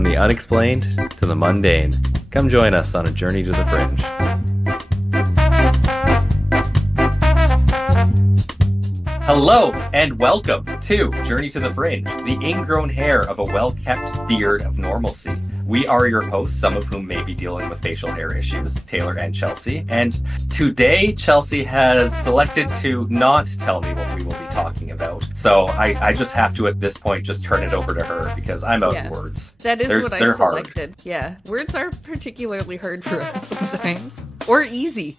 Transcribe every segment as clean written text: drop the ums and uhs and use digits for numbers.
From the unexplained to the mundane, come join us on a journey to the fringe. Hello and welcome to Journey to the Fringe, the ingrown hair of a well-kept beard of normalcy. We are your hosts, some of whom may be dealing with facial hair issues, Taylor and Chelsea. And today, Chelsea has selected to not tell me what we will be talking about. So I just have to, at this point, just turn it over to her because I'm out of words. That is what I selected. Hard. Yeah, words are particularly hard for us sometimes. Or easy.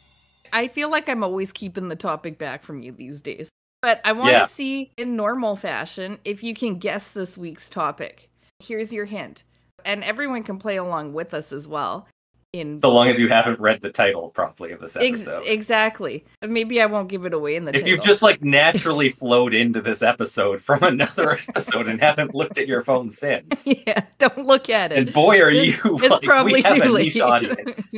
I feel like I'm always keeping the topic back from you these days. But I want to see, in normal fashion, if you can guess this week's topic. Here's your hint. And everyone can play along with us as well. So long as you haven't read the title properly of this episode. Exactly. Maybe I won't give it away in the title. If you've just naturally flowed into this episode from another episode and haven't looked at your phone since. Yeah, don't look at it. And boy, are you, it's probably we have too a late. niche audience.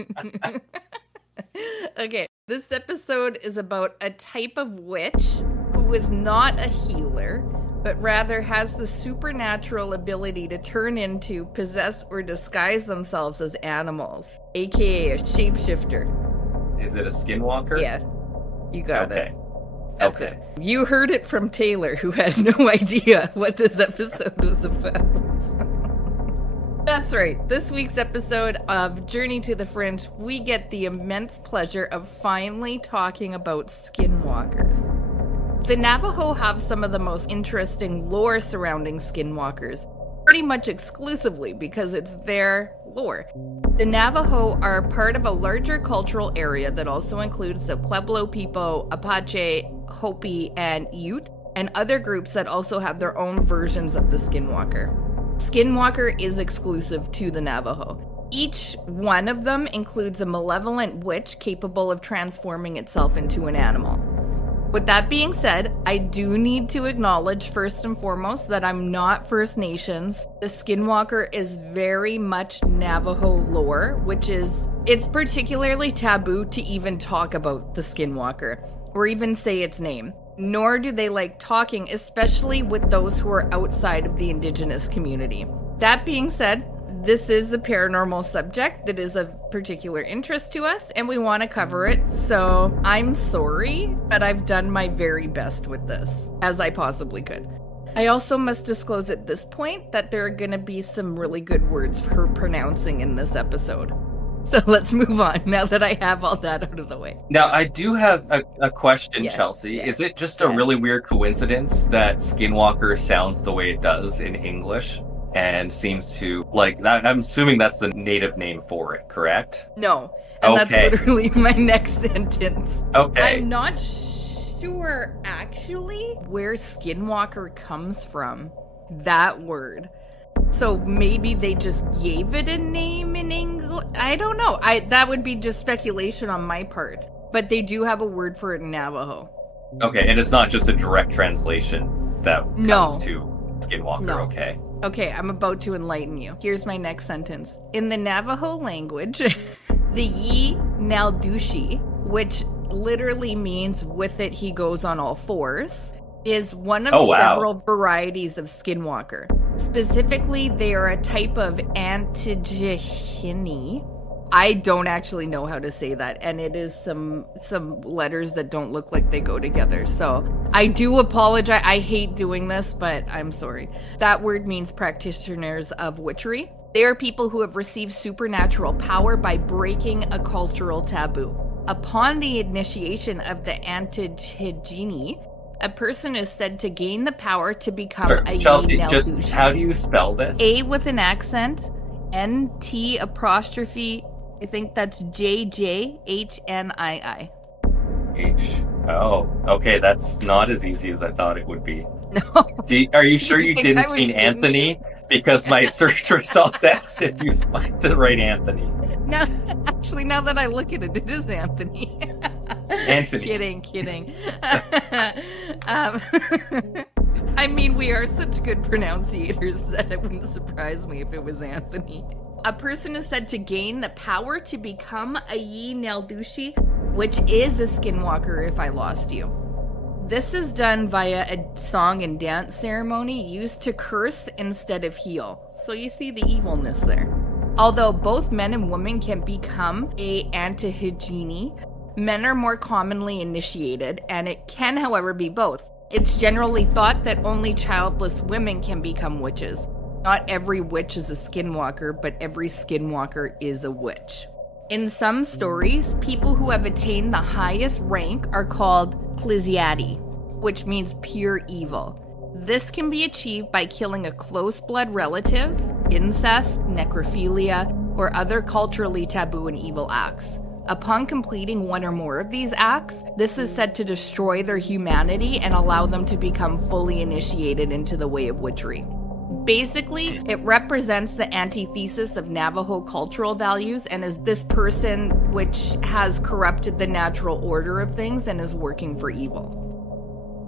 Okay, this episode is about a type of witch who is not a healer, but rather has the supernatural ability to turn into, possess, or disguise themselves as animals, aka a shapeshifter. Is it a skinwalker? Yeah, you got it. That's okay. It. You heard it from Taylor, who had no idea what this episode was about. That's right. This week's episode of Journey to the Fringe, we get the immense pleasure of finally talking about skinwalkers. The Navajo have some of the most interesting lore surrounding skinwalkers, pretty much exclusively because it's their lore. The Navajo are part of a larger cultural area that also includes the Pueblo people, Apache, Hopi, and Ute, and other groups that also have their own versions of the skinwalker. Skinwalker is exclusive to the Navajo. Each one of them includes a malevolent witch capable of transforming itself into an animal. With that being said, I do need to acknowledge first and foremost that I'm not First Nations. The Skinwalker is very much Navajo lore, it's particularly taboo to even talk about the Skinwalker, or even say its name. Nor do they like talking, especially with those who are outside of the indigenous community. That being said, this is a paranormal subject that is of particular interest to us, and we want to cover it, so I'm sorry, but I've done my very best with this, as I possibly could. I also must disclose at this point that there are going to be some really good words for pronouncing in this episode. So let's move on, now that I have all that out of the way. Now, I do have a question, Chelsea. Is it just a really weird coincidence that Skinwalker sounds the way it does in English? And seems to, I'm assuming that's the native name for it, correct? No. And that's literally my next sentence. Okay. I'm not sure, actually, where Skinwalker comes from. That word. So maybe they just gave it a name in English? I don't know. That would be just speculation on my part. But they do have a word for it in Navajo. Okay, and it's not just a direct translation that comes to Skinwalker, No. Okay. Okay, I'm about to enlighten you. Here's my next sentence. In the Navajo language, the naaldlooshii, which literally means with it he goes on all fours, is one of several varieties of skinwalker. Specifically, they are a type of naaldlooshii. I don't actually know how to say that, and it is some letters that don't look like they go together. So I do apologize. I hate doing this, but I'm sorry. That word means practitioners of witchery. They are people who have received supernatural power by breaking a cultural taboo. Upon the initiation of the naaldlooshii, a person is said to gain the power to become a Chelsea, naaldlooshii. just how do you spell this? A with an accent, N-T apostrophe, I think that's J-J-H-N-I-I. Oh, okay, that's not as easy as I thought it would be. No. Are you sure you didn't mean Anthony? Because my search result asked if you like to write Anthony. No, actually, now that I look at it, it is Anthony. Anthony. Kidding. I mean, we are such good pronunciators that it wouldn't surprise me if it was Anthony. A person is said to gain the power to become a naaldlooshii, which is a skinwalker if I lost you. This is done via a song and dance ceremony used to curse instead of heal. So you see the evilness there. Although both men and women can become a naaldlooshii, men are more commonly initiated, and it can, however, be both. It's generally thought that only childless women can become witches. Not every witch is a skinwalker, but every skinwalker is a witch. In some stories, people who have attained the highest rank are called pliziati, which means pure evil. This can be achieved by killing a close blood relative, incest, necrophilia, or other culturally taboo and evil acts. Upon completing one or more of these acts, this is said to destroy their humanity and allow them to become fully initiated into the way of witchery. Basically, it represents the antithesis of Navajo cultural values and is this person which has corrupted the natural order of things and is working for evil.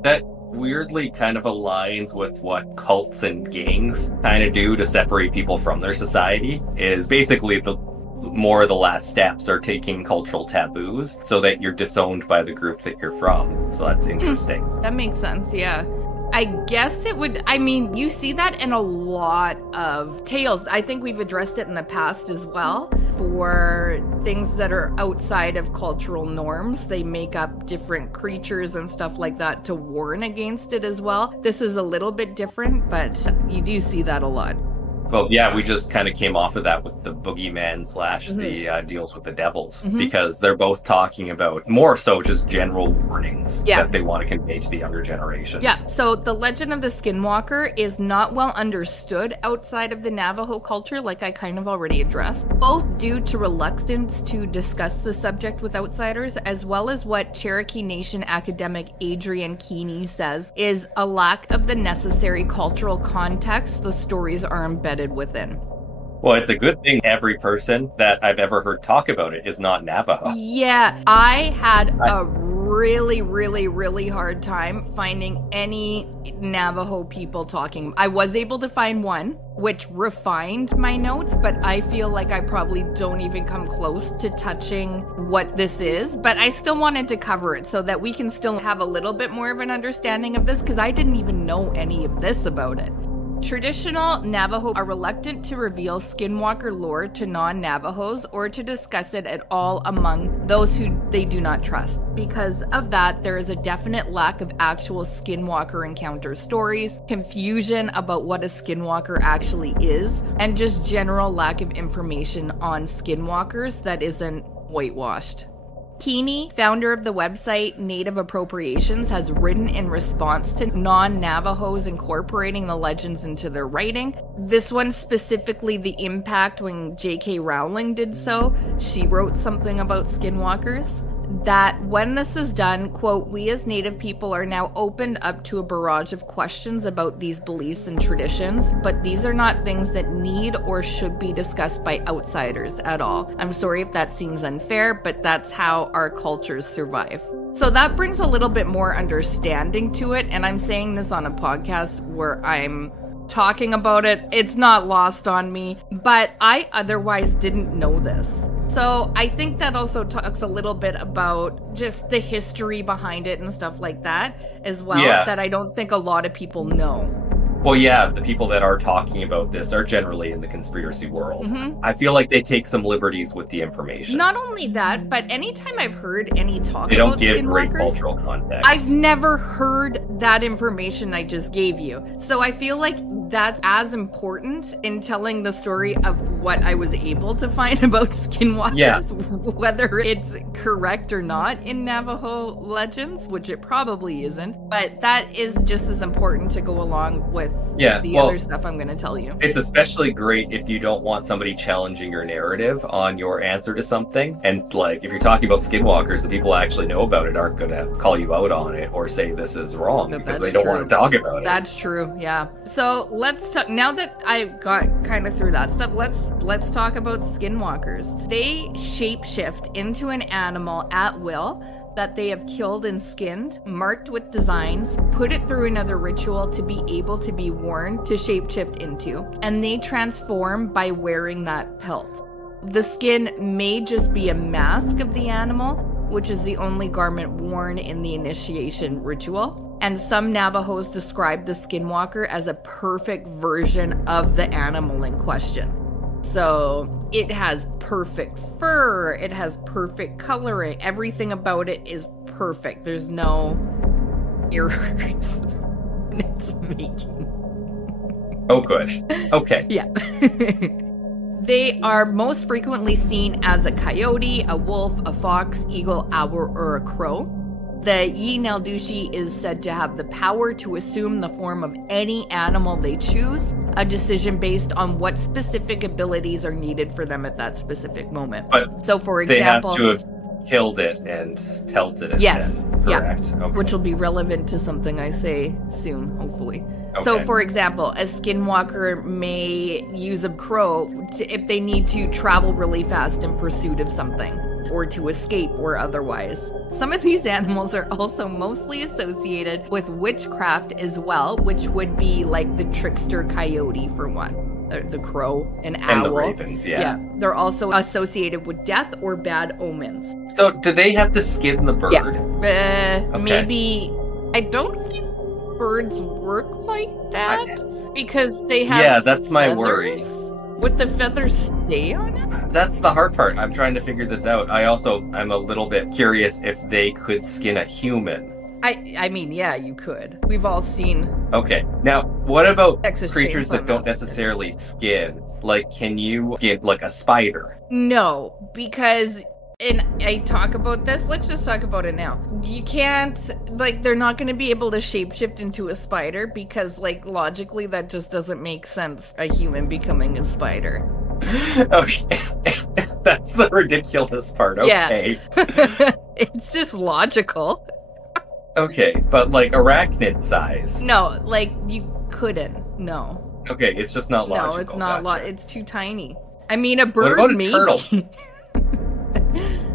That weirdly kind of aligns with what cults and gangs kind of do to separate people from their society, is basically the last steps are taking cultural taboos so that you're disowned by the group that you're from. So that's interesting. That makes sense, yeah. I guess it would, you see that in a lot of tales. I think we've addressed it in the past as well. For things that are outside of cultural norms, they make up different creatures and stuff like that to warn against it as well. This is a little bit different, but you do see that a lot. Well, yeah, we just kind of came off of that with the boogeyman / the deals with the devils, because they're both talking about more so just general warnings that they want to convey to the younger generations. Yeah, so the legend of the Skinwalker is not well understood outside of the Navajo culture, like I kind of already addressed, both due to reluctance to discuss the subject with outsiders, as well as what Cherokee Nation academic Adrian Keeney says is a lack of the necessary cultural context the stories are embedded within. Well, it's a good thing every person that I've ever heard talk about it is not Navajo. Yeah, I had a really, really, really hard time finding any Navajo people talking. I was able to find one, which refined my notes, but I feel like I probably don't even come close to touching what this is. But I still wanted to cover it so that we can still have a little bit more of an understanding of this, because I didn't even know any of this about it. Traditional Navajo are reluctant to reveal Skinwalker lore to non-Navajos or to discuss it at all among those who they do not trust. Because of that, there is a definite lack of actual Skinwalker encounter stories, confusion about what a Skinwalker actually is, and just general lack of information on Skinwalkers that isn't whitewashed. Keeney, founder of the website Native Appropriations, has written in response to non-Navajos incorporating the legends into their writing. This one specifically the impact when J.K. Rowling did so. She wrote something about skinwalkers. That when this is done, quote, we as Native people are now opened up to a barrage of questions about these beliefs and traditions, but these are not things that need or should be discussed by outsiders at all. I'm sorry if that seems unfair, but that's how our cultures survive. So that brings a little bit more understanding to it, and I'm saying this on a podcast where I'm talking about it. It's not lost on me, but I otherwise didn't know this. So I think that also talks a little bit about just the history behind it and stuff like that as well, that I don't think a lot of people know. Well, yeah, the people that are talking about this are generally in the conspiracy world. I feel like they take some liberties with the information. Not only that, but anytime I've heard any talk they about don't give great skinwalkers, cultural context. I've never heard that information I just gave you. So I feel like that's as important in telling the story of what I was able to find about skinwalkers, whether it's correct or not in Navajo legends, which it probably isn't. But that is just as important to go along with the other stuff I'm going to tell you. It's especially great if you don't want somebody challenging your narrative on your answer to something. And like, if you're talking about skinwalkers, the people who actually know about it aren't going to call you out on it or say this is wrong because they don't want to talk about it. That's true, yeah. So let's talk, now that I got kind of through that stuff, let's talk about skinwalkers. They shapeshift into an animal at will that they have killed and skinned, marked with designs, put it through another ritual to be able to be worn to shapeshift into, and they transform by wearing that pelt. The skin may just be a mask of the animal, which is the only garment worn in the initiation ritual. And some Navajos describe the Skinwalker as a perfect version of the animal in question. So it has perfect fur, it has perfect coloring, everything about it is perfect. There's no errors in its making. Oh, good. Okay. Yeah. They are most frequently seen as a coyote, a wolf, a fox, eagle, owl, or a crow. The naaldlooshii is said to have the power to assume the form of any animal they choose, a decision based on what specific abilities are needed for them at that specific moment. But so, for example, they have to have killed it and pelted it. Yes, then, correct? Yeah, okay. Which will be relevant to something I say soon, hopefully. Okay. So, for example, a Skinwalker may use a crow if they need to travel really fast in pursuit of something, or to escape or otherwise. Some of these animals are also mostly associated with witchcraft as well, which would be like the trickster coyote for one, the crow and owl. And the ravens, yeah. They're also associated with death or bad omens. So do they have to skin the bird? Yeah. Okay. Maybe, I don't think birds work like that because they have Yeah, that's my feathers. worry. Would the feathers stay on it? That's the hard part. I'm trying to figure this out. I'm a little bit curious if they could skin a human. I mean, yeah, you could. We've all seen. Okay. Now, what about Texas creatures that Chainsaw don't Massacre. necessarily skin? Like, can you skin, like, a spider? No, because, and I talk about this, let's just talk about it now. You can't, like, they're not going to be able to shapeshift into a spider because, like, logically that just doesn't make sense, a human becoming a spider. Okay. That's the ridiculous part. Okay. Yeah. It's just logical. Okay, but, like, arachnid size. No, like, you couldn't. No. Okay, it's just not logical. No, it's not. Gotcha. It's too tiny. I mean, a bird, about a maybe. turtle?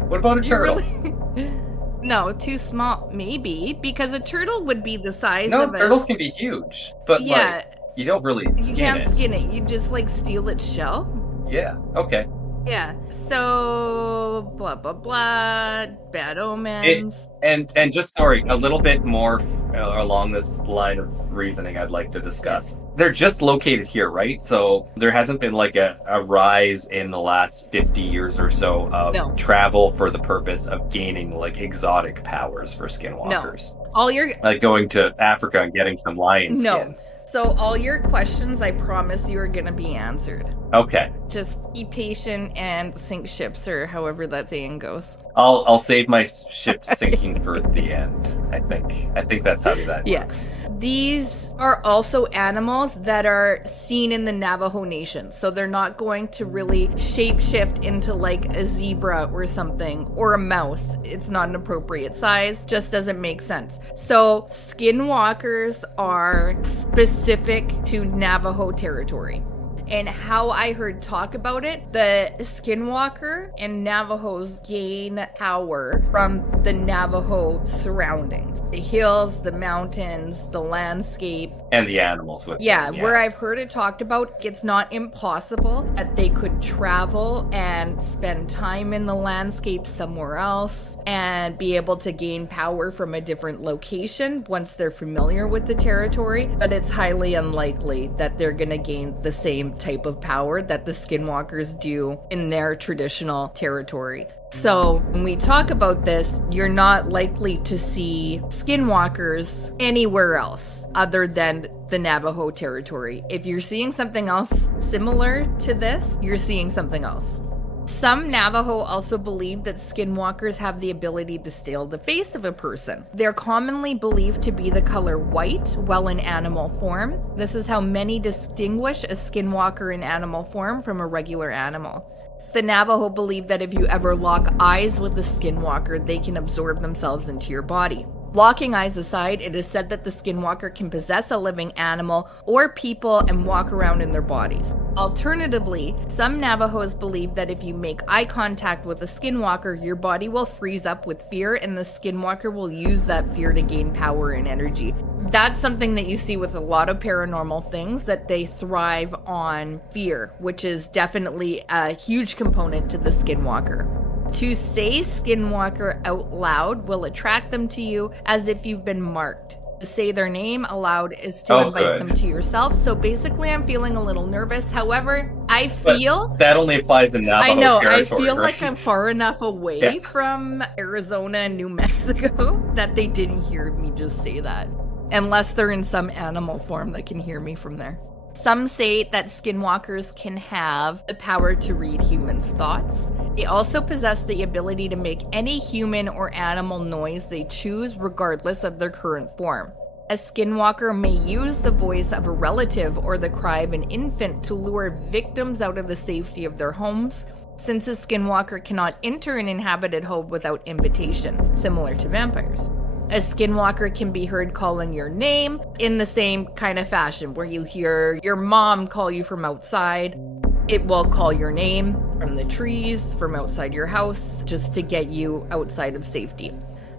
What about a turtle? No, too small, maybe, because a turtle would be the size No, of turtles can be huge, but Yeah. like you don't really skin You can't it. skin it. You just like steal its shell. Yeah. Okay. Yeah. So blah blah blah. Bad omens. And just sorry, a little bit more along this line of reasoning I'd like to discuss. They're just located here, right? So there hasn't been like a rise in the last 50 years or so of travel for the purpose of gaining like exotic powers for skinwalkers. No. All your like going to Africa and getting some lion skin. So all your questions, I promise you, are gonna be answered. Okay. Just be patient and sink ships, or however that saying goes. I'll save my ship sinking for the end. I think that's how that works. These are also animals that are seen in the Navajo Nation. So they're not going to really shapeshift into like a zebra or something, or a mouse. It's not an appropriate size, just doesn't make sense. So skinwalkers are specific to Navajo territory. And how I heard talk about it, the Skinwalker and Navajos gain power from the Navajo surroundings. The hills, the mountains, the landscape. And the animals with them, where I've heard it talked about, it's not impossible that they could travel and spend time in the landscape somewhere else and be able to gain power from a different location once they're familiar with the territory. But it's highly unlikely that they're going to gain the same type of power that the skinwalkers do in their traditional territory. So when we talk about this, you're not likely to see skinwalkers anywhere else other than the Navajo territory. If you're seeing something else similar to this, you're seeing something else. Some Navajo also believe that skinwalkers have the ability to steal the face of a person. They're commonly believed to be the color white while in animal form. This is how many distinguish a skinwalker in animal form from a regular animal. The Navajo believe that if you ever lock eyes with a skinwalker, they can absorb themselves into your body. Locking eyes aside, it is said that the skinwalker can possess a living animal or people and walk around in their bodies. Alternatively, some Navajos believe that if you make eye contact with a skinwalker, your body will freeze up with fear and the skinwalker will use that fear to gain power and energy. That's something that you see with a lot of paranormal things, that they thrive on fear, which is definitely a huge component to the skinwalker. To say Skinwalker out loud will attract them to you as if you've been marked. To say their name aloud is to invite them to yourself. So basically, I'm feeling a little nervous. However, I feel... But that only applies in Navajo territory. I feel like I'm far enough away from Arizona and New Mexico that they didn't hear me just say that. Unless they're in some animal form that can hear me from there. Some say that skinwalkers can have the power to read humans' thoughts. They also possess the ability to make any human or animal noise they choose, regardless of their current form. A skinwalker may use the voice of a relative or the cry of an infant to lure victims out of the safety of their homes, since a skinwalker cannot enter an inhabited home without invitation, similar to vampires. A skinwalker can be heard calling your name in the same kind of fashion, where you hear your mom call you from outside. It will call your name from the trees, from outside your house, just to get you outside of safety.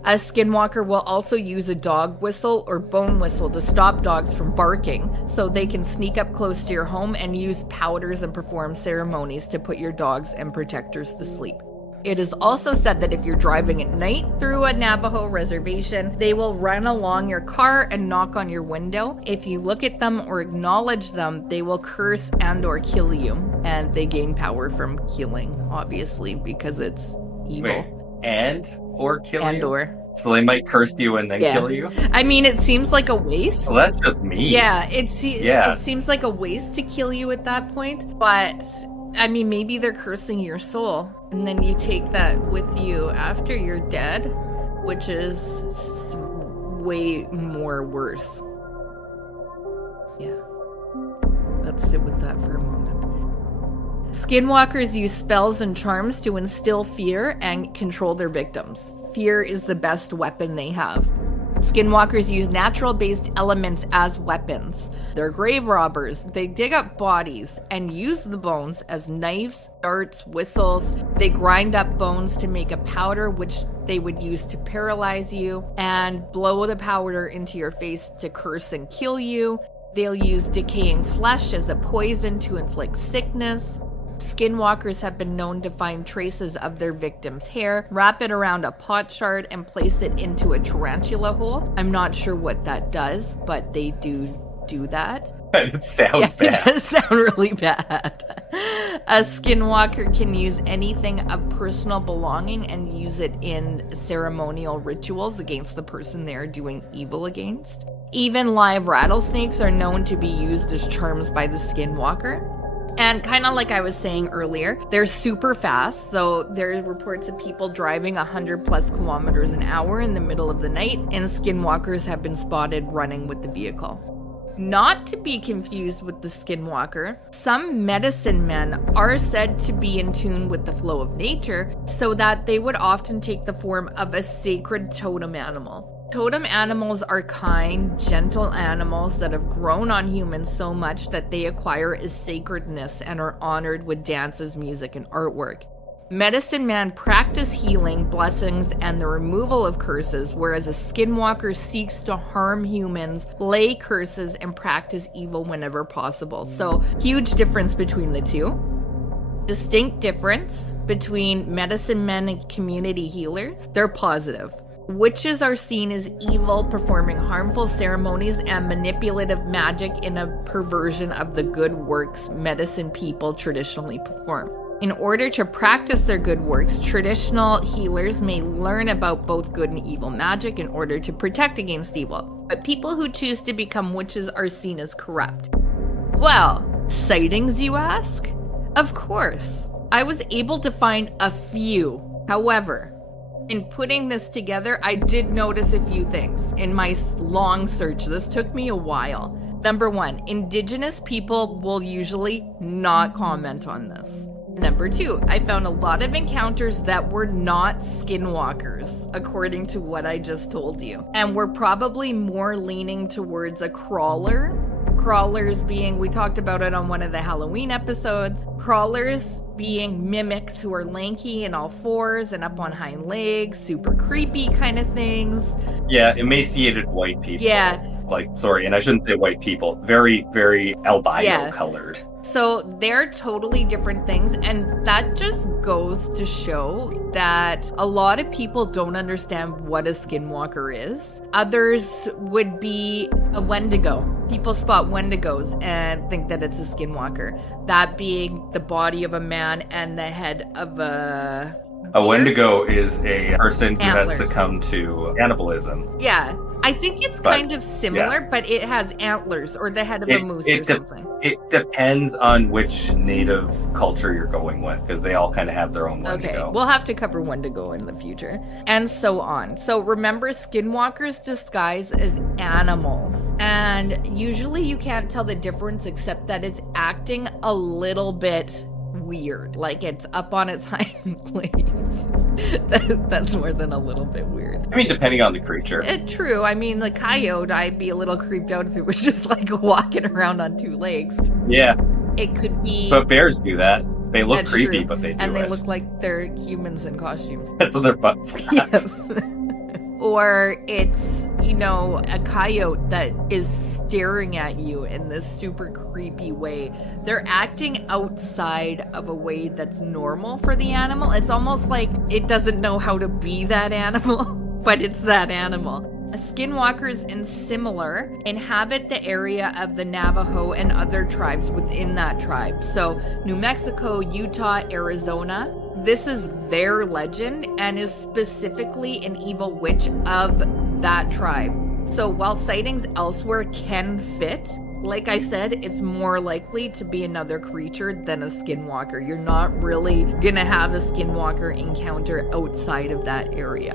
A skinwalker will also use a dog whistle or bone whistle to stop dogs from barking, so they can sneak up close to your home and use powders and perform ceremonies to put your dogs and protectors to sleep. It is also said that if you're driving at night through a Navajo reservation, they will run along your car and knock on your window. If you look at them or acknowledge them, they will curse and or kill you. And they gain power from killing, obviously, because it's evil. Wait, and or kill and you? Or. So they might curse you and then kill you? I mean, it seems like a waste. Well, that's just me. Yeah, it seems like a waste to kill you at that point, but... I mean, maybe they're cursing your soul, and then you take that with you after you're dead, which is way more worse. Yeah. Let's sit with that for a moment. Skinwalkers use spells and charms to instill fear and control their victims. Fear is the best weapon they have. Skinwalkers use natural-based elements as weapons. They're grave robbers. They dig up bodies and use the bones as knives, darts, whistles. They grind up bones to make a powder which they would use to paralyze you and blow the powder into your face to curse and kill you. They'll use decaying flesh as a poison to inflict sickness. Skinwalkers have been known to find traces of their victim's hair, wrap it around a potsherd, and place it into a tarantula hole. I'm not sure what that does, but they do that. It sounds bad. It does sound really bad. A skinwalker can use anything of personal belonging and use it in ceremonial rituals against the person they are doing evil against. Even live rattlesnakes are known to be used as charms by the skinwalker. And kind of like I was saying earlier, they're super fast. So there's reports of people driving 100 plus kilometers an hour in the middle of the night, and skinwalkers have been spotted running with the vehicle. Not to be confused with the skinwalker, some medicine men are said to be in tune with the flow of nature, so that they would often take the form of a sacred totem animal. Totem animals are kind, gentle animals that have grown on humans so much that they acquire a sacredness and are honored with dances, music, and artwork. Medicine men practice healing, blessings, and the removal of curses, whereas a skinwalker seeks to harm humans, lay curses, and practice evil whenever possible. So, huge difference between the two. Distinct difference between medicine men and community healers. They're positive. Witches are seen as evil, performing harmful ceremonies and manipulative magic in a perversion of the good works medicine people traditionally perform. In order to practice their good works, traditional healers may learn about both good and evil magic in order to protect against evil. But people who choose to become witches are seen as corrupt. Well, sightings, you ask? Of course. I was able to find a few. However, in putting this together, I did notice a few things in my long search. This took me a while. Number one, Indigenous people will usually not comment on this. Number two, I found a lot of encounters that were not skinwalkers, according to what I just told you, and were probably more leaning towards a crawler. Crawlers being, we talked about it on one of the Halloween episodes, crawlers being mimics who are lanky and all fours and up on hind legs, super creepy kind of things. Yeah, emaciated white people. Yeah. and I shouldn't say white people, very, very albino colored. So they're totally different things, and that just goes to show that a lot of people don't understand what a skinwalker is. Others would be a Wendigo. People spot Wendigos and think that it's a skinwalker. That being the body of a man and the head of a deer. Wendigo is a person who has succumbed to cannibalism. Yeah. I think it's kind of similar, but it has antlers or the head of a moose or something. It depends on which native culture you're going with, because they all kind of have their own Wendigo. Okay, we'll have to cover Wendigo in the future, and so on. So remember, skinwalkers disguise as animals, and usually you can't tell the difference except that it's acting a little bit weird, like it's up on its hind legs. That's more than a little bit weird. I mean, depending on the creature. True. I mean, the coyote, I'd be a little creeped out if it was just like walking around on two legs. Yeah. It could be. But bears do that. They look creepy, true. But they do and they look like they're humans in costumes. So they're butt flat. Yeah. Or it's, a coyote that is staring at you in this super creepy way. They're acting outside of a way that's normal for the animal. It's almost like it doesn't know how to be that animal, but it's that animal. Skinwalkers and similar inhabit the area of the Navajo and other tribes within that tribe. So New Mexico, Utah, Arizona. This is their legend and is specifically an evil witch of that tribe. So while sightings elsewhere can fit, like I said, it's more likely to be another creature than a skinwalker. You're not really gonna have a skinwalker encounter outside of that area.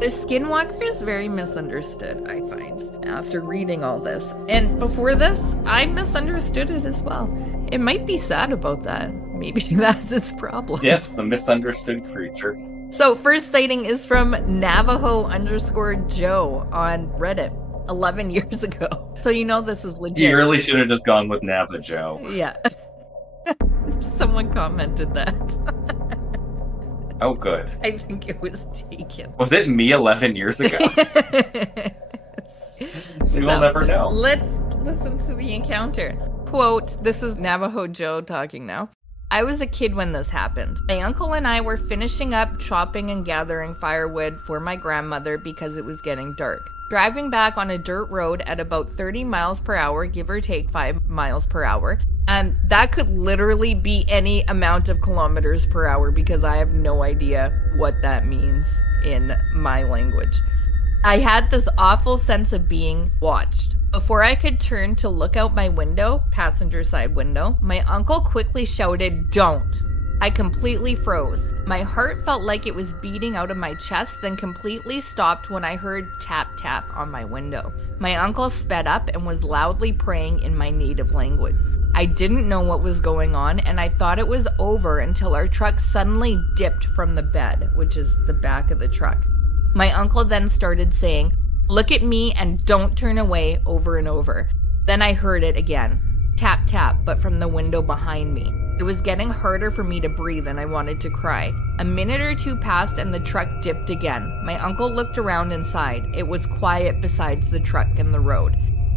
The skinwalker is very misunderstood, I find, after reading all this. And before this, I misunderstood it as well. It might be sad about that. Maybe that's its problem. Yes, the misunderstood creature. So first sighting is from Navajo_Joe on Reddit 11 years ago. So this is legit. You really should have just gone with Navajo. Yeah. Someone commented that. Oh, good. I think it was taken. Was it me 11 years ago? We'll never know. Let's listen to the encounter. Quote, this is Navajo Joe talking now. I was a kid when this happened. My uncle and I were finishing up chopping and gathering firewood for my grandmother because it was getting dark. Driving back on a dirt road at about 30 miles per hour, give or take 5 miles per hour. And that could literally be any amount of kilometers per hour because I have no idea what that means in my language. I had this awful sense of being watched. Before I could turn to look out my window, passenger side window, my uncle quickly shouted, "Don't." I completely froze. My heart felt like it was beating out of my chest, then completely stopped when I heard tap tap on my window. My uncle sped up and was loudly praying in my native language. I didn't know what was going on, and I thought it was over until our truck suddenly dipped from the bed, which is the back of the truck. My uncle then started saying, "Look at me and don't turn away," over and over. Then I heard it again. Tap, tap, but from the window behind me. It was getting harder for me to breathe and I wanted to cry. A minute or two passed and the truck dipped again. My uncle looked around and sighed. It was quiet besides the truck and the road.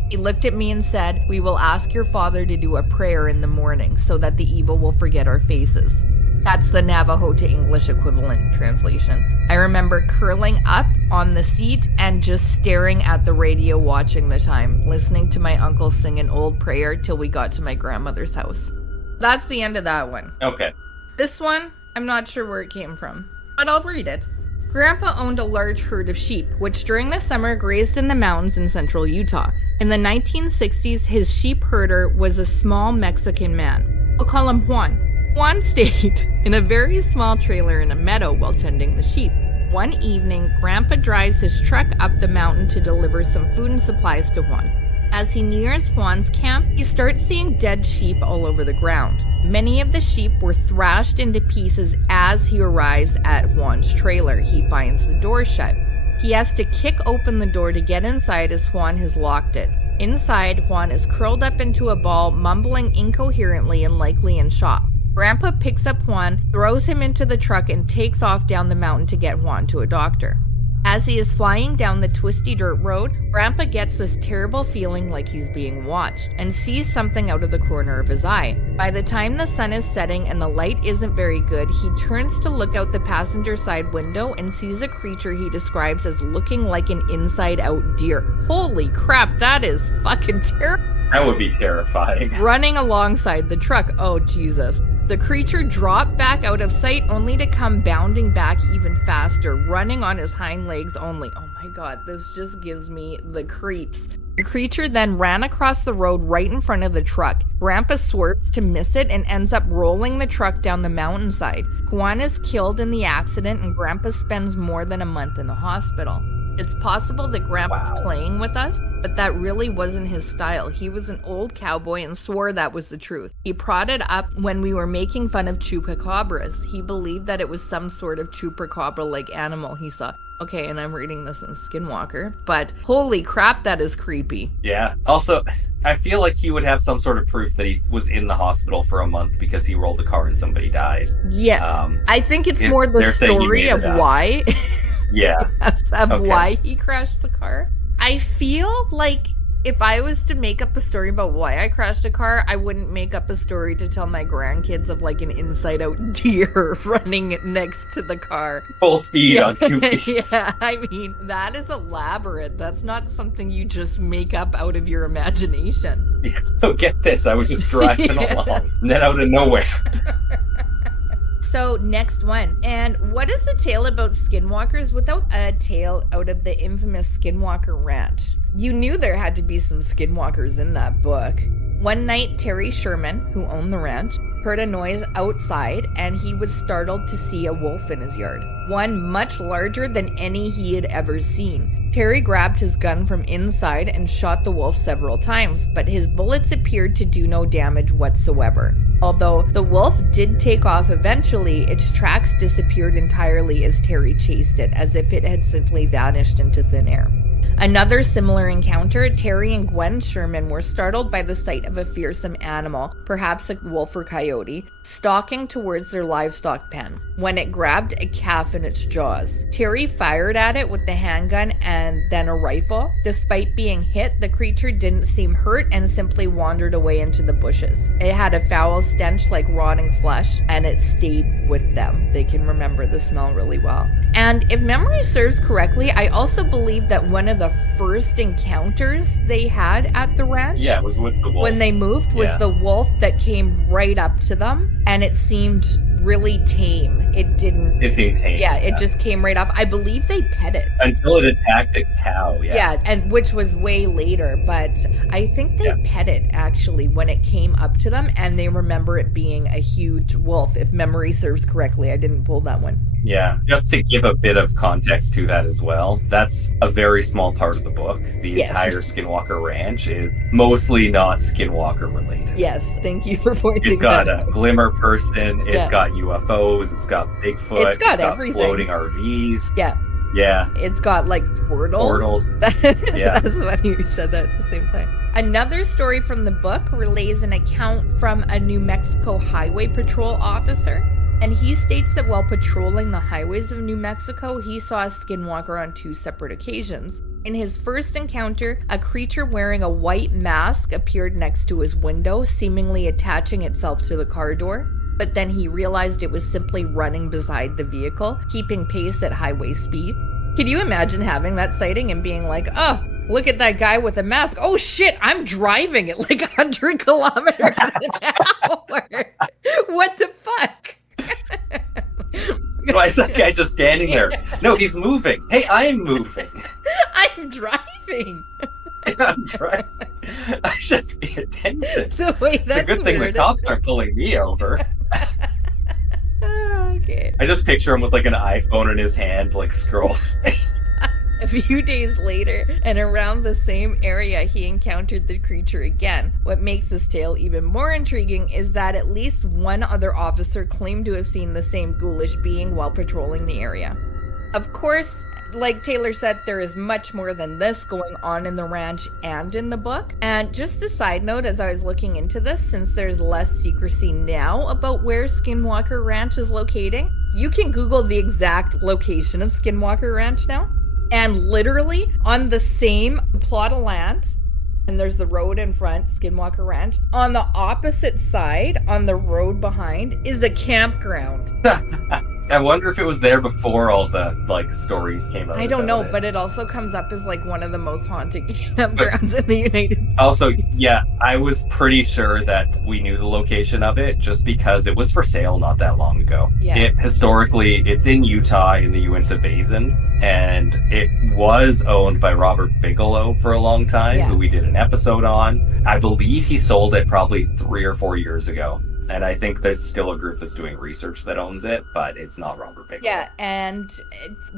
He looked at me and said, "We will ask your father to do a prayer in the morning so that the evil will forget our faces." That's the Navajo to English equivalent translation. I remember curling up on the seat and just staring at the radio watching the time, listening to my uncle sing an old prayer till we got to my grandmother's house. That's the end of that one. Okay. This one, I'm not sure where it came from, but I'll read it. Grandpa owned a large herd of sheep, which during the summer grazed in the mountains in central Utah. In the 1960s, his sheep herder was a small Mexican man. We'll call him Juan. Juan stayed in a very small trailer in a meadow while tending the sheep. One evening, Grandpa drives his truck up the mountain to deliver some food and supplies to Juan. As he nears Juan's camp, he starts seeing dead sheep all over the ground. Many of the sheep were thrashed into pieces as he arrives at Juan's trailer. He finds the door shut. He has to kick open the door to get inside as Juan has locked it. Inside, Juan is curled up into a ball, mumbling incoherently and likely in shock. Grandpa picks up Juan, throws him into the truck, and takes off down the mountain to get Juan to a doctor. As he is flying down the twisty dirt road, Grandpa gets this terrible feeling like he's being watched and sees something out of the corner of his eye. By the time the sun is setting and the light isn't very good, he turns to look out the passenger side window and sees a creature he describes as looking like an inside-out deer. Holy crap, that is fucking terrible. That would be terrifying. Running alongside the truck. Oh, Jesus. The creature dropped back out of sight only to come bounding back even faster, running on his hind legs only. Oh my God, this just gives me the creeps. The creature then ran across the road right in front of the truck. Grandpa swerves to miss it and ends up rolling the truck down the mountainside. Juan is killed in the accident and Grandpa spends more than a month in the hospital. It's possible that Grandpa's playing with us, but that really wasn't his style. He was an old cowboy and swore that was the truth. He prodded up when we were making fun of chupacabras. He believed that it was some sort of chupacabra-like animal he saw. Okay, and I'm reading this in Skinwalker, but holy crap, that is creepy. Yeah. Also, I feel like he would have some sort of proof that he was in the hospital for a month because he rolled a car and somebody died. Yeah. I think it's more the story of why. Yeah. Why he crashed the car. I feel like if I was to make up a story about why I crashed a car, I wouldn't make up a story to tell my grandkids of like an inside-out deer running next to the car. Full speed on 2 feet. Yeah, I mean, that is elaborate. That's not something you just make up out of your imagination. Yeah. So get this, I was just driving along, and then out of nowhere. So next one. And what is the tale about skinwalkers without a tale out of the infamous Skinwalker Ranch? You knew there had to be some skinwalkers in that book. One night, Terry Sherman, who owned the ranch, heard a noise outside and he was startled to see a wolf in his yard. One much larger than any he had ever seen. Terry grabbed his gun from inside and shot the wolf several times, but his bullets appeared to do no damage whatsoever. Although the wolf did take off eventually, its tracks disappeared entirely as Terry chased it, as if it had simply vanished into thin air. Another similar encounter, Terry and Gwen Sherman were startled by the sight of a fearsome animal, perhaps a wolf or coyote, stalking towards their livestock pen when it grabbed a calf in its jaws. Terry fired at it with the handgun and then a rifle. Despite being hit, the creature didn't seem hurt and simply wandered away into the bushes. It had a foul stench like rotting flesh, and it stayed with them. They can remember the smell really well. And if memory serves correctly, I also believe that one of the first encounters they had at the ranch, it was with the wolf. When they moved, was the wolf that came right up to them, and it seemed really tame. It seemed tame. Yeah, it just came right off. I believe they pet it. Until it attacked a cow, Yeah, and which was way later, but I think they pet it, actually, when it came up to them, and they remember it being a huge wolf, if memory serves correctly. I didn't pull that one. Yeah, just to give a bit of context to that as well, that's a very small part of the book. The entire Skinwalker Ranch is mostly not Skinwalker related. Yes, thank you for pointing It's got a glimmer person, it's got UFOs, it's got Bigfoot, it's got everything. Floating RVs. Yeah. It's got like portals. That's funny you said that at the same time. Another story from the book relays an account from a New Mexico Highway Patrol officer. And he states that while patrolling the highways of New Mexico, he saw a skinwalker on 2 separate occasions. In his first encounter, a creature wearing a white mask appeared next to his window, seemingly attaching itself to the car door. But then he realized it was simply running beside the vehicle, keeping pace at highway speed. Could you imagine having that sighting and being like, oh, look at that guy with a mask. Oh shit, I'm driving at like 100 kilometers an hour. What the fuck? Why is that guy just standing there? No, he's moving. Hey, I'm moving. I'm driving. I'm driving. I should pay attention. The way that's it's a good thing the cops aren't pulling me over. Okay. I just picture him with like an iPhone in his hand, like scrolling. A few days later, and around the same area, he encountered the creature again. What makes this tale even more intriguing is that at least one other officer claimed to have seen the same ghoulish being while patrolling the area. Of course, like Taylor said, there is much more than this going on in the ranch and in the book. And just a side note, as I was looking into this, since there's less secrecy now about where Skinwalker Ranch is locating, you can Google the exact location of Skinwalker Ranch now. And literally on the same plot of land, and there's the road in front, Skinwalker Ranch, on the opposite side, on the road behind, is a campground. I wonder if it was there before all the, stories came out. I don't know, but it also comes up as, one of the most haunted campgrounds in the United States. Also, yeah, I was pretty sure that we knew the location of it just because it was for sale not that long ago. Yeah. Historically, it's in Utah in the Uinta Basin, and it was owned by Robert Bigelow for a long time, who we did an episode on. I believe he sold it probably 3 or 4 years ago. And I think there's still a group that's doing research that owns it, but it's not Robert Bigelow. Yeah, and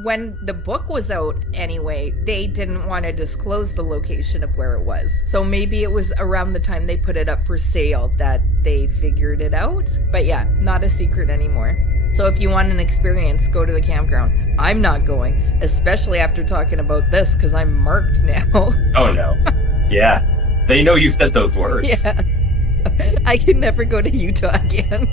when the book was out anyway, they didn't want to disclose the location of where it was. So maybe it was around the time they put it up for sale that they figured it out. But yeah, not a secret anymore. So if you want an experience, go to the campground. I'm not going, especially after talking about this, because I'm marked now. Oh no. Yeah. They know you said those words. Yeah. I can never go to Utah again.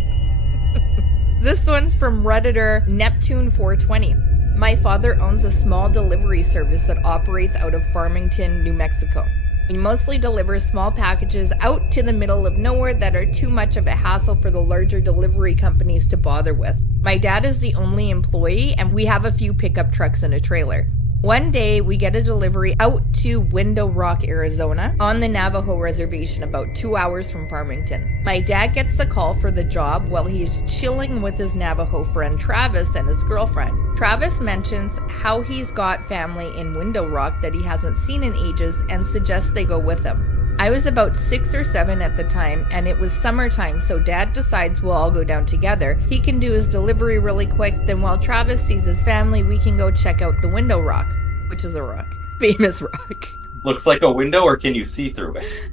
This one's from Redditor Neptune420. My father owns a small delivery service that operates out of Farmington, New Mexico. He mostly delivers small packages out to the middle of nowhere that are too much of a hassle for the larger delivery companies to bother with. My dad is the only employee, and we have a few pickup trucks and a trailer. One day, we get a delivery out to Window Rock, Arizona, on the Navajo reservation about 2 hours from Farmington. My dad gets the call for the job while he's chilling with his Navajo friend Travis and his girlfriend. Travis mentions how he's got family in Window Rock that he hasn't seen in ages and suggests they go with him. I was about 6 or 7 at the time, and it was summertime, so Dad decides we'll all go down together. He can do his delivery really quick, then while Travis sees his family, we can go check out the Window Rock, which is a rock. Famous rock. Looks like a window, or can you see through it?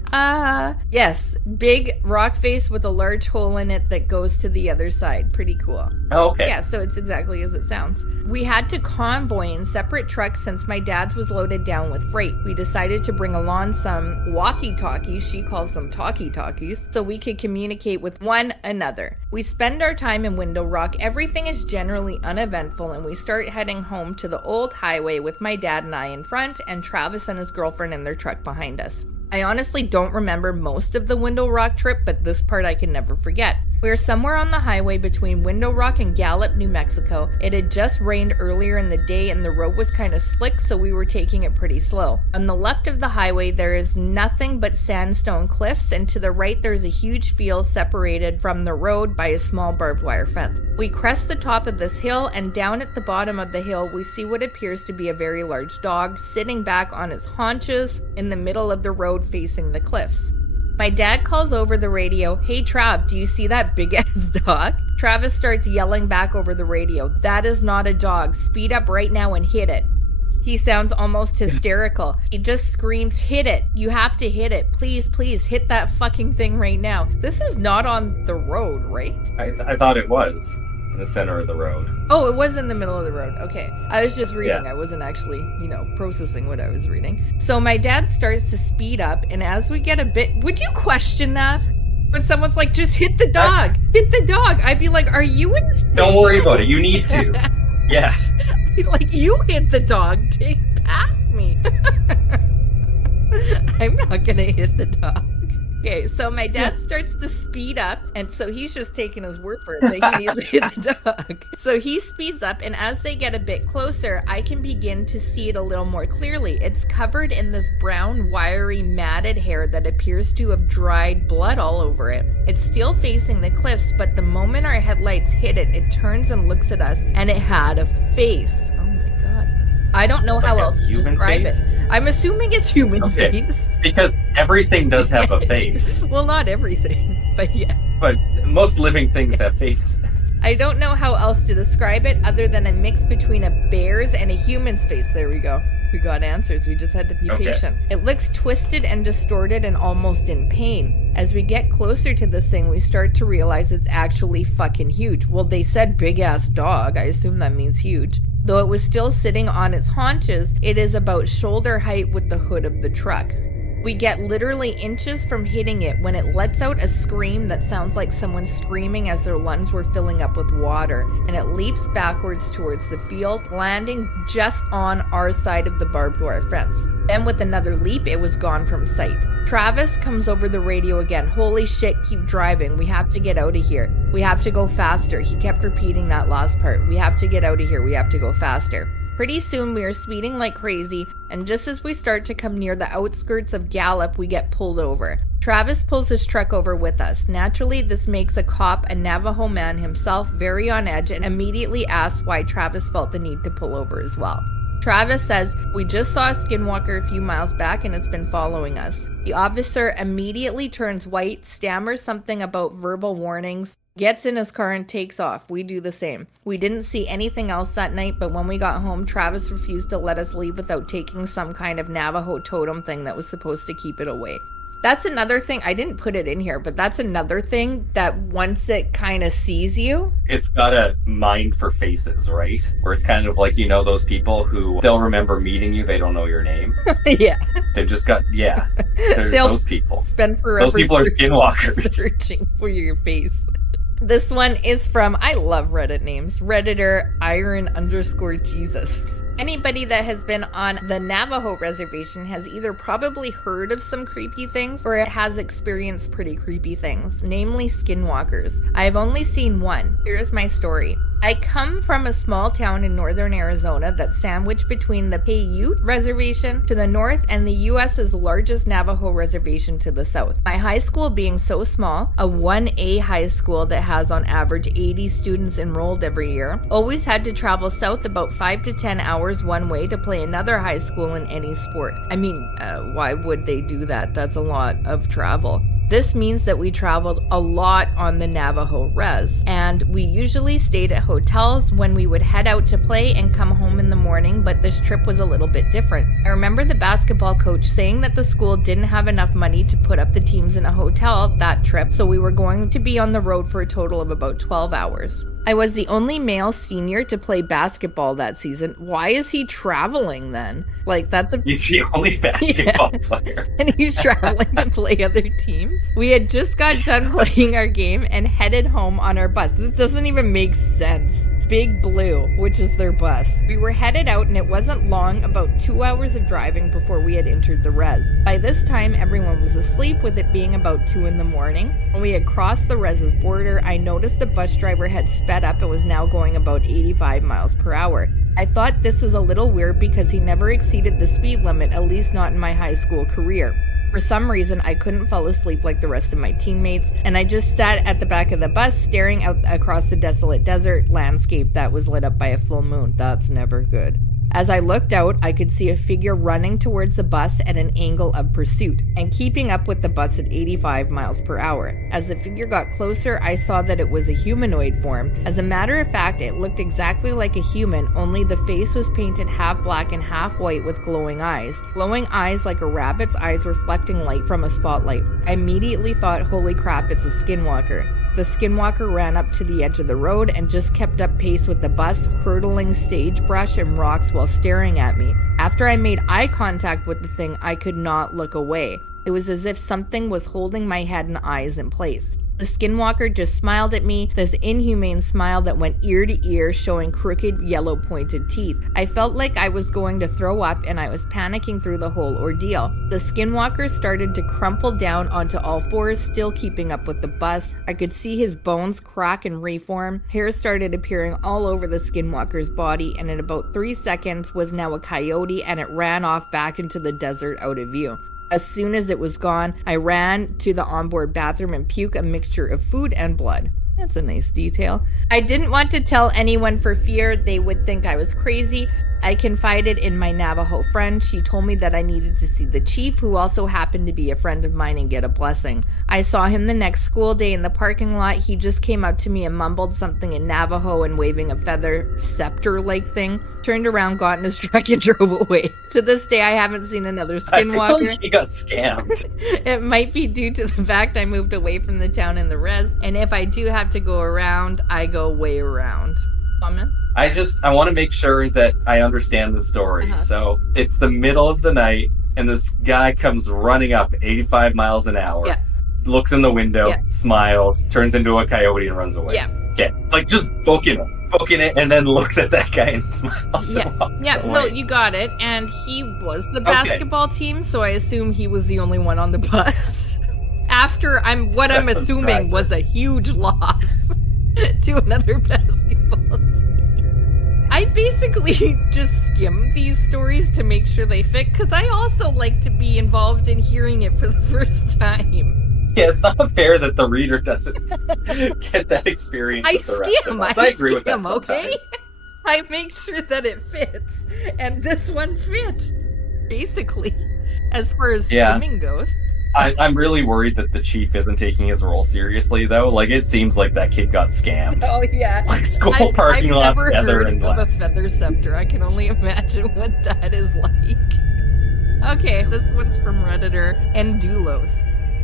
Yes. Big rock face with a large hole in it that goes to the other side. Pretty cool. Oh, okay. Yeah, so it's exactly as it sounds. We had to convoy in separate trucks since my dad's was loaded down with freight. We decided to bring along some walkie-talkies, she calls them talkie-talkies, so we could communicate with one another. We spend our time in Window Rock. Everything is generally uneventful, and we start heading home to the old highway with my dad and I in front, and Travis and his girlfriend in their truck behind us. I honestly don't remember most of the Window Rock trip, but this part I can never forget. We were somewhere on the highway between Window Rock and Gallup, New Mexico. It had just rained earlier in the day and the road was kind of slick, so we were taking it pretty slow. On the left of the highway, there is nothing but sandstone cliffs, and to the right there's a huge field separated from the road by a small barbed wire fence. We crest the top of this hill, and down at the bottom of the hill we see what appears to be a very large dog sitting back on its haunches in the middle of the road facing the cliffs. My dad calls over the radio, "Hey Trav, do you see that big-ass dog?" Travis starts yelling back over the radio, "That is not a dog. Speed up right now and hit it." He sounds almost hysterical. He just screams, "Hit it. You have to hit it. Please, please, hit that fucking thing right now." This is not on the road, right? I thought it was in the center of the road. Oh, it was in the middle of the road. Okay. I was just reading. Yeah. I wasn't actually, processing what I was reading. So my dad starts to speed up, and as we get a bit... Would you question that? When someone's like, just hit the dog. Hit the dog. I'd be like, are you insane? Don't worry about it. You need to. Yeah. Like, you hit the dog. Take past me. I'm not going to hit the dog. Okay, so my dad starts to speed up, and so he's just taking his word for it that he needs to hit the dog. So he speeds up, and as they get a bit closer, I can begin to see it a little more clearly. It's covered in this brown, wiry, matted hair that appears to have dried blood all over it. It's still facing the cliffs, but the moment our headlights hit it, it turns and looks at us, and it had a face. Oh my god. I don't know how else to describe it. I'm assuming it's human face. Because everything does have a face. Well, not everything, but yeah. But most living things have faces. I don't know how else to describe it other than a mix between a bear's and a human's face. There we go. We got answers. We just had to be patient. It looks twisted and distorted and almost in pain. As we get closer to this thing, we start to realize it's actually fucking huge. Well, they said big-ass dog. I assume that means huge. Though it was still sitting on its haunches, it is about shoulder height with the hood of the truck. We get literally inches from hitting it when it lets out a scream that sounds like someone screaming as their lungs were filling up with water, and it leaps backwards towards the field, landing just on our side of the barbed wire fence. Then with another leap, it was gone from sight. Travis comes over the radio again. Holy shit, keep driving. We have to get out of here. We have to go faster. He kept repeating that last part. We have to get out of here. We have to go faster. Pretty soon we are speeding like crazy, and just as we start to come near the outskirts of Gallup, we get pulled over. Travis pulls his truck over with us. Naturally, this makes a cop, a Navajo man himself, very on edge and immediately asks why Travis felt the need to pull over as well. Travis says, "We just saw a skinwalker a few miles back and it's been following us." The officer immediately turns white, stammers something about verbal warnings, gets in his car and takes off. We do the same. We didn't see anything else that night, but when we got home, Travis refused to let us leave without taking some kind of Navajo totem thing that was supposed to keep it away. That's another thing. I didn't put it in here, but that's another thing that once it kind of sees you, it's got a mind for faces, right? Where it's kind of like, you know, those people who they'll remember meeting you, they don't know your name. Yeah. They've just got, yeah. There's those people. Spend forever. Those people are skinwalkers. Searching for your face. This one is from, I love Reddit names, Redditor Iron_Jesus. Anybody that has been on the Navajo reservation has either probably heard of some creepy things or it has experienced pretty creepy things, namely skinwalkers. I have only seen one. Here's my story. I come from a small town in northern Arizona that's sandwiched between the Paiute Reservation to the north and the U.S.'s largest Navajo reservation to the south. My high school being so small, a 1A high school that has on average 80 students enrolled every year, always had to travel south about 5 to 10 hours one way to play another high school in any sport. I mean, why would they do that? That's a lot of travel. This means that we traveled a lot on the Navajo res, and we usually stayed at hotels when we would head out to play and come home in the morning, but this trip was a little bit different. I remember the basketball coach saying that the school didn't have enough money to put up the teams in a hotel that trip, so we were going to be on the road for a total of about 12 hours. I was the only male senior to play basketball that season. Why is he traveling then? Like, he's the only basketball player. And he's traveling to play other teams. We had just got done playing our game and headed home on our bus. This doesn't even make sense. Big Blue, which is their bus. We were headed out and it wasn't long, about 2 hours of driving before we had entered the res. By this time, everyone was asleep, with it being about 2 in the morning. When we had crossed the res's border, I noticed the bus driver had sped up and was now going about 85 miles per hour. I thought this was a little weird because he never exceeded the speed limit, at least not in my high school career. For some reason, I couldn't fall asleep like the rest of my teammates, and I just sat at the back of the bus staring out across the desolate desert landscape that was lit up by a full moon. That's never good. As I looked out, I could see a figure running towards the bus at an angle of pursuit and keeping up with the bus at 85 miles per hour. As the figure got closer, I saw that it was a humanoid form. As a matter of fact, it looked exactly like a human, only the face was painted half black and half white with glowing eyes. Glowing eyes like a rabbit's eyes reflecting light from a spotlight. I immediately thought, holy crap, it's a skinwalker. The skinwalker ran up to the edge of the road and just kept up pace with the bus, hurdling sagebrush and rocks while staring at me. After I made eye contact with the thing, I could not look away. It was as if something was holding my head and eyes in place. The skinwalker just smiled at me, this inhumane smile that went ear to ear, showing crooked yellow pointed teeth. I felt like I was going to throw up and I was panicking through the whole ordeal. The skinwalker started to crumple down onto all fours, still keeping up with the bus. I could see his bones crack and reform. Hair started appearing all over the skinwalker's body, and in about 3 seconds was now a coyote, and it ran off back into the desert out of view. As soon as it was gone, I ran to the onboard bathroom and puked a mixture of food and blood. That's a nice detail. I didn't want to tell anyone for fear they would think I was crazy. I confided in my Navajo friend. She told me that I needed to see the chief, who also happened to be a friend of mine, and get a blessing. I saw him the next school day in the parking lot. He just came up to me and mumbled something in Navajo and waving a feather scepter-like thing. Turned around, got in his truck, and drove away. To this day, I haven't seen another skinwalker. I feel like he got scammed. It might be due to the fact I moved away from the town in the res, and if I do have to go around, I go way around. Comment? I want to make sure that I understand the story. So it's the middle of the night. and this guy comes running up 85 miles an hour, looks in the window, smiles, turns into a coyote and runs away. Okay, like just booking it, and then looks at that guy and smiles. No, you got it. And he was the basketball team, so I assume he was the only one on the bus. After I'm assuming was a huge loss to another basketball team. I basically just skim these stories to make sure they fit, because I also like to be involved in hearing it for the first time. Yeah, it's not fair that the reader doesn't get that experience with the rest of us. I agree with that sometimes. Okay? I make sure that it fits, and this one fit, basically, as far as skimming goes. I'm really worried that the chief isn't taking his role seriously, though. Like, it seems like that kid got scammed. Oh, yeah. Like, school parking lot feather and left. I've never heard of a feather scepter. I can only imagine what that is like. Okay, this one's from Redditor Endulos.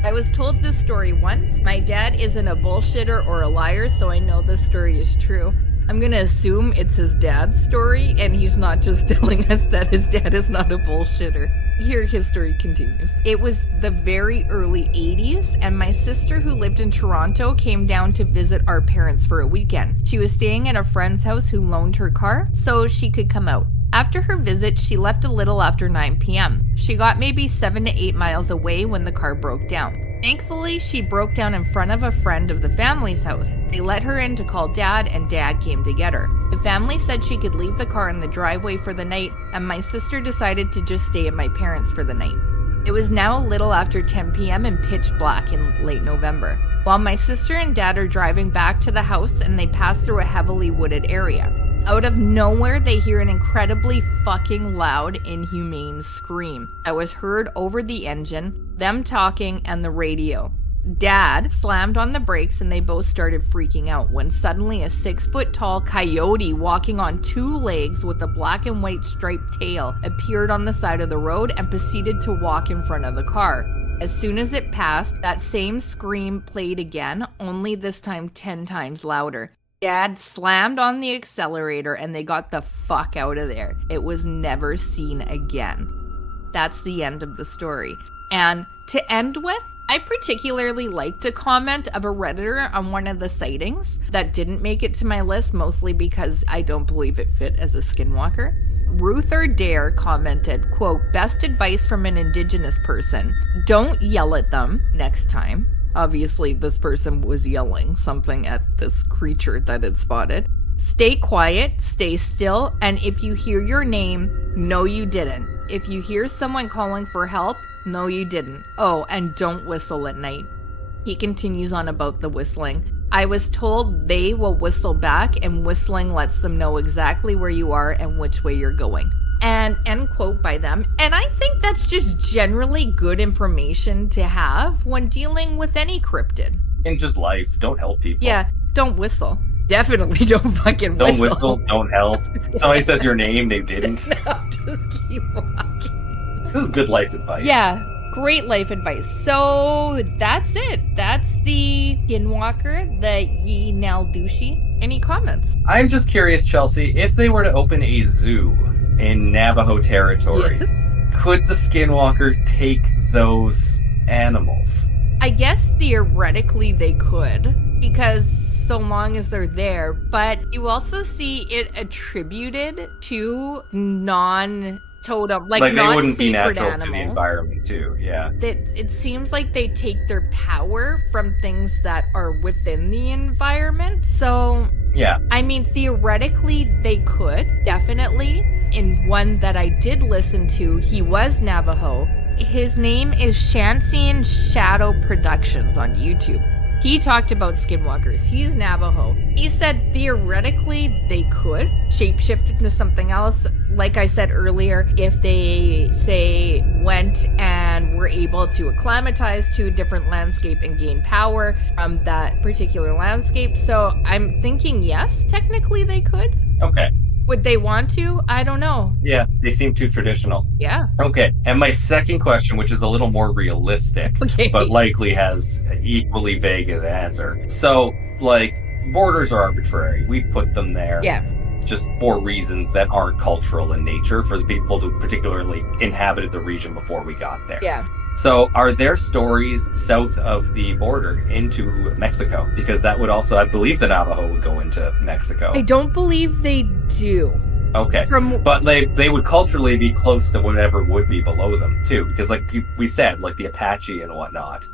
I was told this story once. My dad isn't a bullshitter or a liar, so I know this story is true. I'm gonna assume it's his dad's story, and he's not just telling us that his dad is not a bullshitter. Here his story continues. It was the very early 80s, and my sister, who lived in Toronto, came down to visit our parents for a weekend. She was staying at a friend's house who loaned her car so she could come out. After her visit, she left a little after 9 p.m. She got maybe 7 to 8 miles away when the car broke down. Thankfully, she broke down in front of a friend of the family's house. They let her in to call Dad, and Dad came to get her. The family said she could leave the car in the driveway for the night, and my sister decided to just stay at my parents' for the night. It was now a little after 10 p.m. and pitch black in late November. While my sister and Dad are driving back to the house, and they pass through a heavily wooded area. Out of nowhere, they hear an incredibly fucking loud, inhumane scream that was heard over the engine, them talking, and the radio. Dad slammed on the brakes and they both started freaking out when suddenly a 6-foot-tall coyote walking on 2 legs with a black and white striped tail appeared on the side of the road and proceeded to walk in front of the car. As soon as it passed, that same scream played again, only this time 10 times louder. Dad slammed on the accelerator and they got the fuck out of there. It was never seen again. That's the end of the story. And to end with, I particularly liked a comment of a Redditor on one of the sightings that didn't make it to my list, mostly because I don't believe it fit as a Skinwalker. Ruther Dare commented, quote, "Best advice from an Indigenous person. Don't yell at them next time." Obviously, this person was yelling something at this creature that it spotted. "Stay quiet, stay still, and if you hear your name, no you didn't. If you hear someone calling for help, no you didn't. Oh, and don't whistle at night." He continues on about the whistling. "I was told they will whistle back, and whistling lets them know exactly where you are and which way you're going." And end quote by them. And I think that's just generally good information to have when dealing with any cryptid. In just life, don't help people. Yeah, don't whistle. Definitely don't fucking whistle. Don't whistle, don't help. Somebody says your name, they didn't. No, just keep walking. This is good life advice. Yeah, great life advice. So that's it. That's the Skinwalker, the naaldlooshii. Any comments? I'm just curious, Chelsea, if they were to open a zoo in Navajo territory, yes, could the Skinwalker take those animals? I guess theoretically they could, because so long as they're there, but you also see it attributed to non-totem, like they wouldn't be non-sacred natural animals. to the environment too, yeah. That it seems like they take their power from things that are within the environment, so yeah. I mean, theoretically they could, definitely. In one that I did listen to, he was Navajo. His name is Shansian Shadow Productions on YouTube. He talked about Skinwalkers. He's Navajo. He said theoretically they could shapeshift into something else. Like I said earlier, if they, say, went and were able to acclimatize to a different landscape and gain power from that particular landscape. So I'm thinking, yes, technically they could. Okay. Would they want to? I don't know. Yeah, they seem too traditional. Yeah. Okay, and my second question, which is a little more realistic, but likely has equally vague an answer. So, like, borders are arbitrary. We've put them there. Yeah. just for reasons that aren't cultural in nature for the people who particularly inhabited the region before we got there. Yeah. So are there stories south of the border into Mexico? Because that would also, I believe the Navajo would go into Mexico. I don't believe they do. Okay. But they would culturally be close to whatever would be below them, too. Because like we said, like the Apache and whatnot,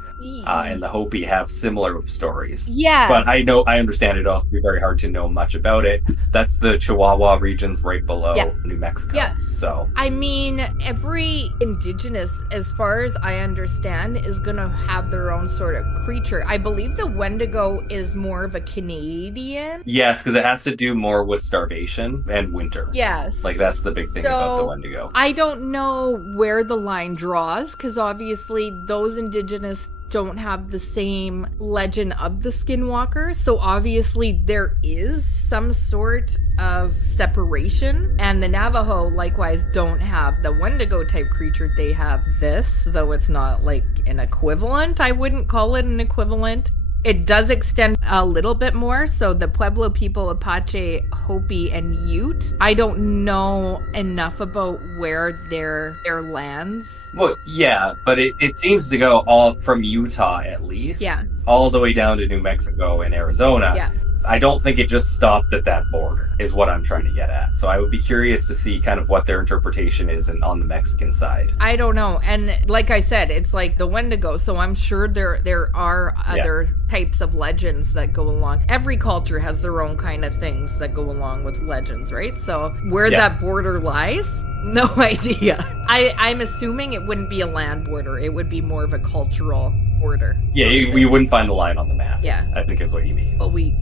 and the Hopi have similar stories. Yeah. But I understand it also be very hard to know much about it. That's the Chihuahua regions right below New Mexico. Yeah. So. I mean, every indigenous, as far as I understand, is going to have their own sort of creature. I believe the Wendigo is more of a Canadian. Yes, because it has to do more with starvation and winter. Yes. Like, that's the big thing about the Wendigo. I don't know where the line draws, because obviously those indigenous don't have the same legend of the Skinwalker. So obviously there is some sort of separation. And the Navajo likewise don't have the Wendigo type creature. They have this, though it's not like an equivalent. I wouldn't call it an equivalent. It does extend a little bit more. So the Pueblo people, Apache, Hopi, and Ute, I don't know enough about where their lands. Well, yeah, but it seems to go all from Utah, at least. Yeah. All the way down to New Mexico and Arizona. Yeah. I don't think it just stopped at that border, is what I'm trying to get at. So I would be curious to see kind of what their interpretation is on the Mexican side. I don't know. And like I said, it's like the Wendigo. So I'm sure there are other types of legends that go along. Every culture has their own kind of things that go along with legends, right? So where that border lies, no idea. I'm assuming it wouldn't be a land border. It would be more of a cultural border. Yeah, you wouldn't find the line on the map. Yeah. I think is what you mean. Well, we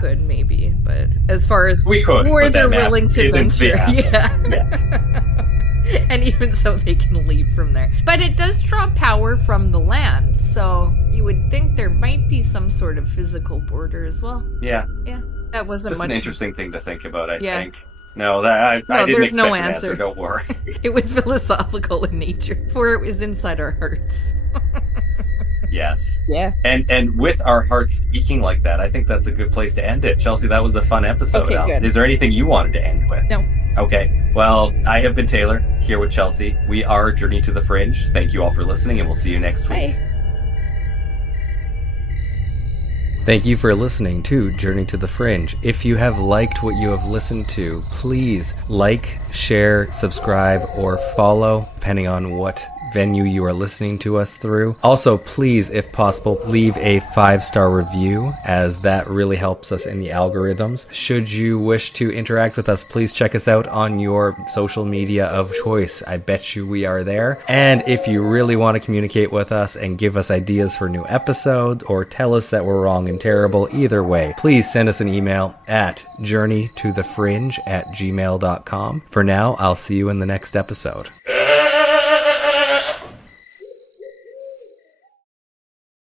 could maybe, but as far as we could, where they're willing to venture. Yeah. And even so, they can leave from there. But it does draw power from the land, so you would think there might be some sort of physical border as well. Yeah. Yeah. That wasn't just much. An interesting thing to think about, I think. No, I didn't there's expect no an answer. Don't worry. It was philosophical in nature, for it was inside our hearts. Yes. Yeah. And with our hearts speaking like that, I think that's a good place to end it. Chelsea, that was a fun episode. Okay, good. Is there anything you wanted to end with? No. Okay. Well, I have been Taylor, here with Chelsea. We are Journey to the Fringe. Thank you all for listening, and we'll see you next week. Bye. Thank you for listening to Journey to the Fringe. If you have liked what you have listened to, please like, share, subscribe, or follow, depending on what venue you are listening to us through. Also, please, if possible, leave a 5-star review, as that really helps us in the algorithms. Should you wish to interact with us, please check us out on your social media of choice. I bet you we are there. And if you really want to communicate with us and give us ideas for new episodes, or tell us that we're wrong and terrible, either way, please send us an email at journeytothefringe@gmail.com. For now, I'll see you in the next episode.